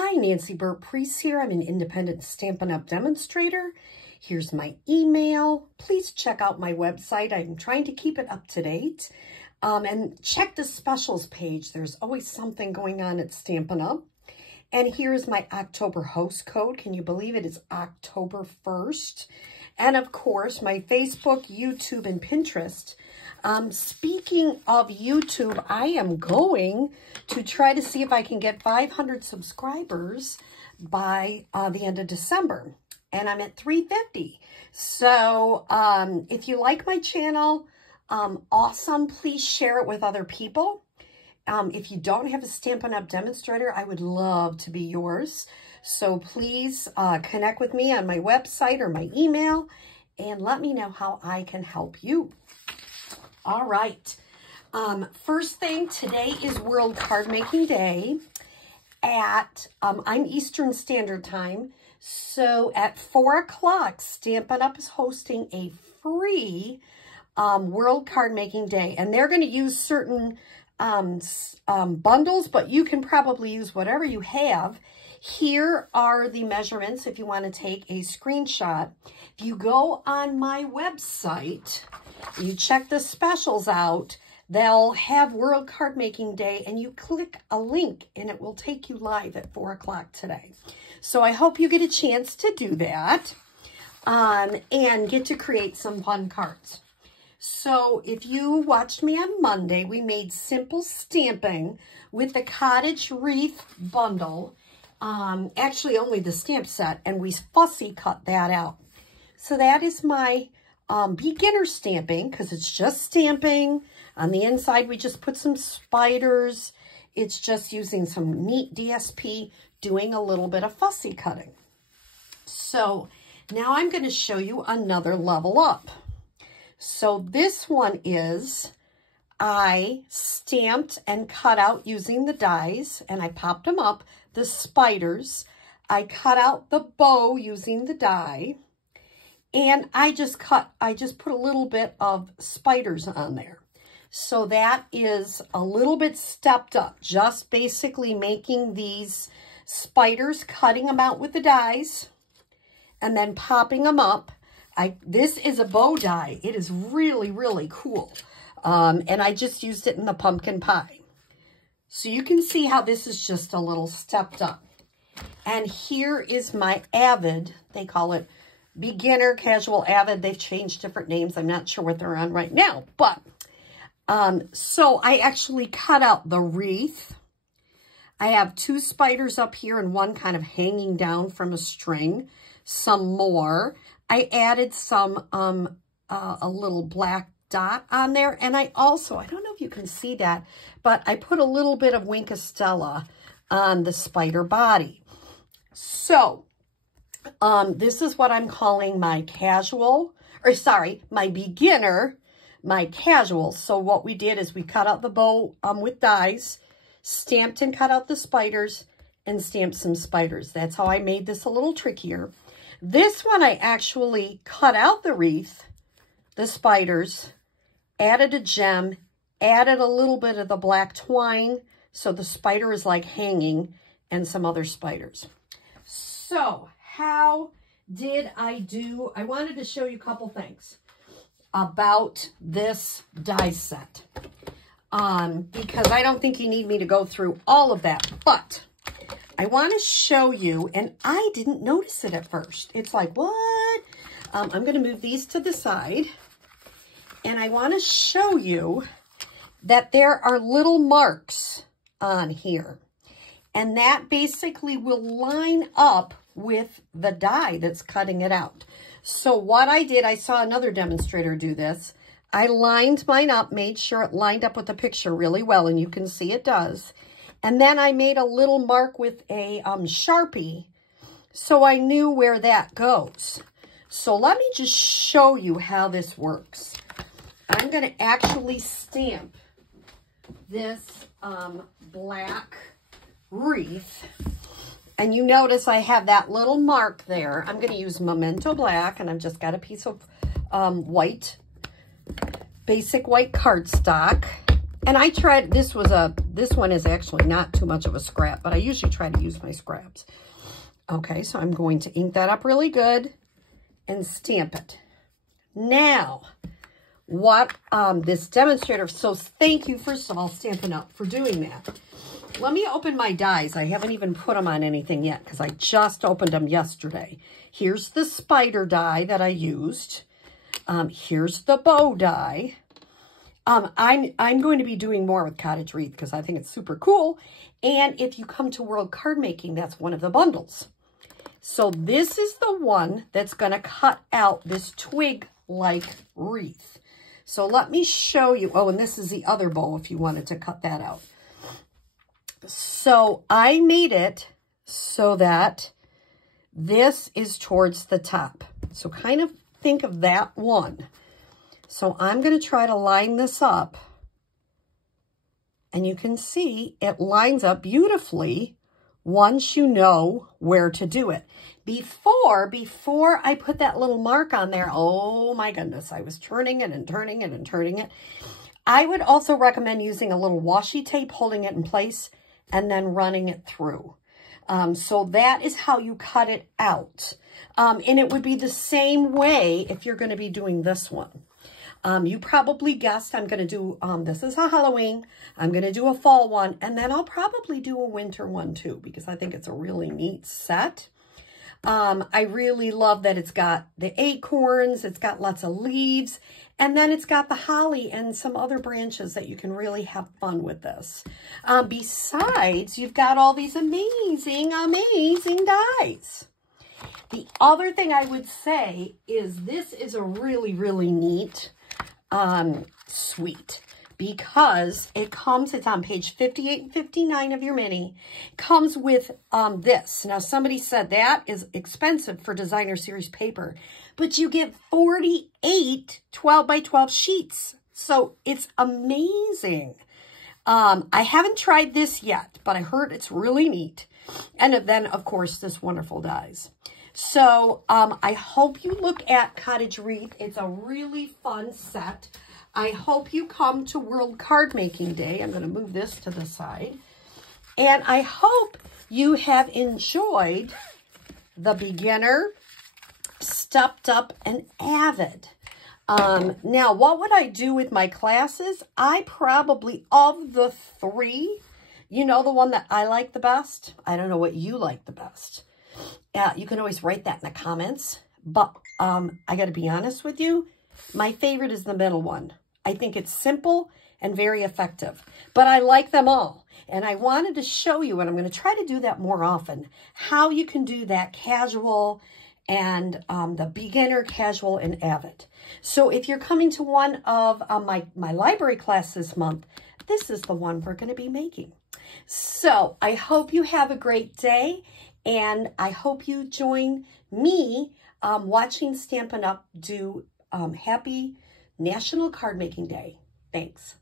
Hi, Nancy Burt-Preece here. I'm an independent Stampin' Up! Demonstrator. Here's my email. Please check out my website. I'm trying to keep it up to date. And check the specials page. There's always something going on at Stampin' Up! And here's my October host code. Can you believe it? It's October 1st. And of course, my Facebook, YouTube, and Pinterest. Speaking of YouTube, I am going to try to see if I can get 500 subscribers by the end of December. And I'm at 350. So if you like my channel, awesome. Please share it with other people. If you don't have a Stampin' Up! Demonstrator, I would love to be yours. So please connect with me on my website or my email and let me know how I can help you. All right. First thing, today is World Card Making Day at, I'm Eastern Standard Time. So at 4 o'clock, Stampin' Up! Is hosting a free World Card Making Day. And they're going to use certain bundles, but you can probably use whatever you have. Here are the measurements if you want to take a screenshot. If you go on my website, you check the specials out, they'll have World Card Making Day, and you click a link and it will take you live at 4 o'clock today. So I hope you get a chance to do that and get to create some fun cards. So if you watched me on Monday, we made simple stamping with the Cottage Wreath bundle. Actually only the stamp set, and we fussy cut that out. So that is my beginner stamping, because it's just stamping. On the inside, we just put some spiders. It's just using some neat DSP, doing a little bit of fussy cutting. So now I'm going to show you another level up. So this one is, I stamped and cut out using the dies, and I popped them up, the spiders. I cut out the bow using the die, and I just put a little bit of spiders on there. So that is a little bit stepped up, just basically making these spiders, cutting them out with the dies, and then popping them up. This is a bow die. It is really, really cool. And I just used it in the pumpkin pie. So you can see how this is just a little stepped up. And here is my avid. They call it beginner, casual, avid. They've changed different names. I'm not sure what they're on right now. But, so I actually cut out the wreath. I have 2 spiders up here and one kind of hanging down from a string. Some more. I added some, a little black dot on there. And I also, I don't know if you can see that, but I put a little bit of Wink of Stella on the spider body. So, this is what I'm calling my casual, or sorry, my beginner, my casual. So what we did is we cut out the bow with dies, stamped and cut out the spiders, and stamped some spiders. That's how I made this a little trickier. This one, I actually cut out the wreath, the spiders, added a gem, added a little bit of the black twine, so the spider is like hanging, and some other spiders. So, how did I do? I wanted to show you a couple things about this die set, because I don't think you need me to go through all of that, but I want to show you, and I didn't notice it at first. It's like, what? I'm going to move these to the side, and I want to show you that there are little marks on here, and that basically will line up with the die that's cutting it out. So what I did, I saw another demonstrator do this. I lined mine up, made sure it lined up with the picture really well, and you can see it does. And then I made a little mark with a Sharpie, so I knew where that goes. So let me just show you how this works. I'm going to actually stamp this black wreath. And you notice I have that little mark there. I'm going to use Memento Black, and I've just got a piece of white, basic white cardstock. And I tried, this This one is actually not too much of a scrap, but I usually try to use my scraps. Okay, so I'm going to ink that up really good and stamp it. Now, what this demonstrator, so thank you, first of all, Stampin' Up, for doing that. Let me open my dies. I haven't even put them on anything yet because I just opened them yesterday. Here's the spider die that I used. Here's the bow die. I'm going to be doing more with Cottage Wreath because I think it's super cool. And if you come to World Card Making, that's one of the bundles. So this is the one that's going to cut out this twig-like wreath. So let me show you. Oh, and this is the other bow if you wanted to cut that out. So I made it so that this is towards the top. So kind of think of that one. So I'm going to try to line this up. And you can see it lines up beautifully once you know where to do it. Before I put that little mark on there, oh my goodness, I was turning it and turning it and turning it. I would also recommend using a little washi tape, holding it in place, and then running it through. So that is how you cut it out. And it would be the same way if you're going to be doing this one. You probably guessed I'm going to do, this is a Halloween, I'm going to do a fall one, and then I'll probably do a winter one too, because I think it's a really neat set. I really love that it's got the acorns, it's got lots of leaves, and then it's got the holly and some other branches that you can really have fun with this. Besides, you've got all these amazing, amazing dies. The other thing I would say is this is a really, really neat suite because it comes, it's on page 58 and 59 of your mini, comes with this. Now, somebody said that is expensive for designer series paper, but you get 48 12 by 12 sheets. So it's amazing. I haven't tried this yet, but I heard it's really neat. And then, of course, this wonderful dies. So I hope you look at Cottage Wreath. It's a really fun set. I hope you come to World Card Making Day. I'm going to move this to the side. And I hope you have enjoyed the beginner, stepped up, and avid. Now, what would I do with my classes? I probably, of the three, you know the one that I like the best? I don't know what you like the best. You can always write that in the comments. But I got to be honest with you, my favorite is the middle one. I think it's simple and very effective. But I like them all. And I wanted to show you, and I'm going to try to do that more often, how you can do that casual and the beginner, casual, and avid. So if you're coming to one of my library class this month, this is the one we're going to be making. So I hope you have a great day, and I hope you join me watching Stampin' Up! Do Happy National Card Making Day. Thanks.